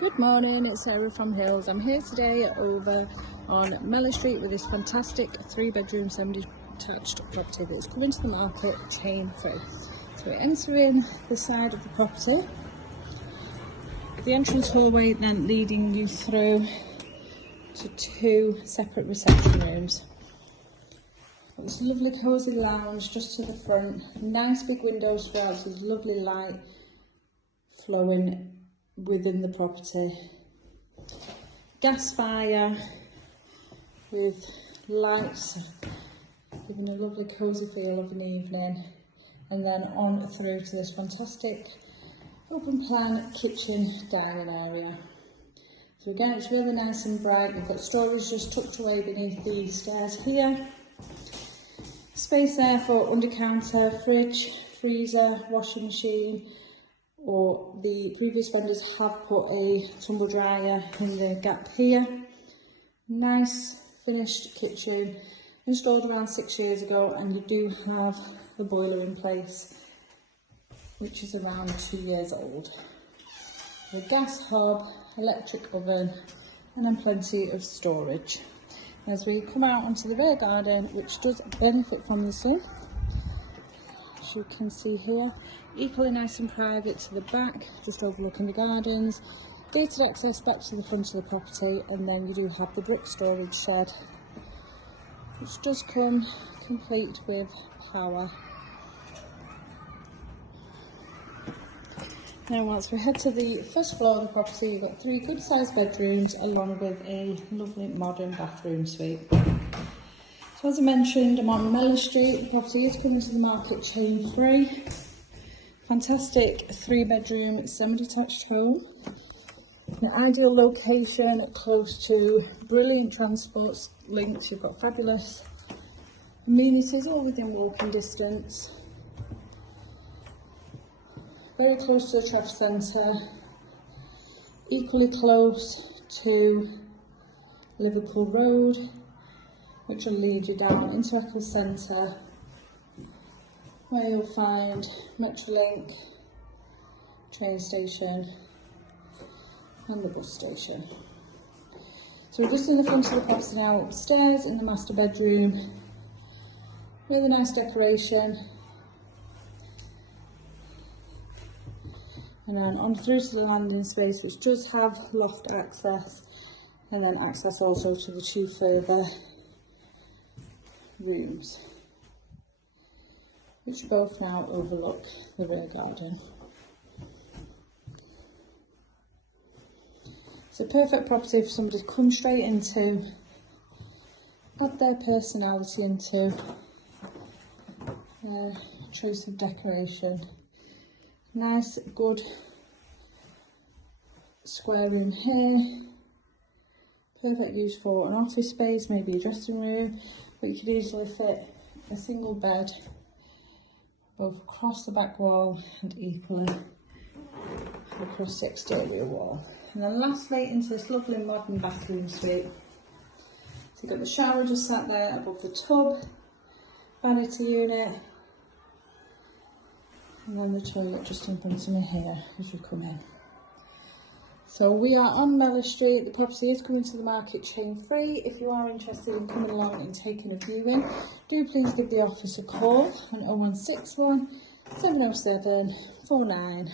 Good morning, it's Sarah from Hills. I'm here today over on Mellor Street with this fantastic 3-bedroom semi-detached property that's coming to the market chain free. So we're entering the side of the property. The entrance hallway then leading you through to 2 separate reception rooms. Got this lovely cosy lounge just to the front, nice big windows throughout, so there's lovely light flowing within the property. Gas fire with lights, giving a lovely cosy feel of an evening, and then on through to this fantastic open plan kitchen dining area. So again, it's really nice and bright. We've got storage just tucked away beneath the stairs here. Space there for under counter, fridge, freezer, washing machine, or the previous vendors have put a tumble dryer in the gap here. Nice finished kitchen, installed around 6 years ago, and you do have the boiler in place, which is around 2 years old. The gas hob, electric oven, and then plenty of storage. As we come out onto the rear garden, which does benefit from the sun, as you can see here, equally nice and private to the back, just overlooking the gardens, gated access back to the front of the property, and then you do have the brick storage shed, which does come complete with power. Now once we head to the first floor of the property, you've got 3 good sized bedrooms along with a lovely modern bathroom suite. So as I mentioned, I'm on Mellor Street. The property is coming to the market chain free. Fantastic 3-bedroom semi-detached home. An ideal location, close to brilliant transport links. You've got fabulous amenities all within walking distance. Very close to the traffic centre, equally close to Liverpool Road, which will lead you down into Eccles centre, where you'll find Metrolink, train station and the bus station. So we're just in the front of the property now, upstairs in the master bedroom. Really nice decoration. And then on through to the landing space, which does have loft access, and then access also to the 2 further rooms, which both now overlook the rear garden. It's a perfect property for somebody to come straight into, add their personality into, choice of decoration. Nice, good square room here. Perfect use for an office space, maybe a dressing room, but you could easily fit a single bed both across the back wall and equally across the exterior wall. And then lastly, into this lovely modern bathroom suite. So you've got the shower just sat there above the tub, vanity unit, and then the toilet just in front of me here as you come in. So we are on Mellor Street. The property is coming to the market chain free. If you are interested in coming along and taking a viewing, do please give the office a call on 0161 707 4900.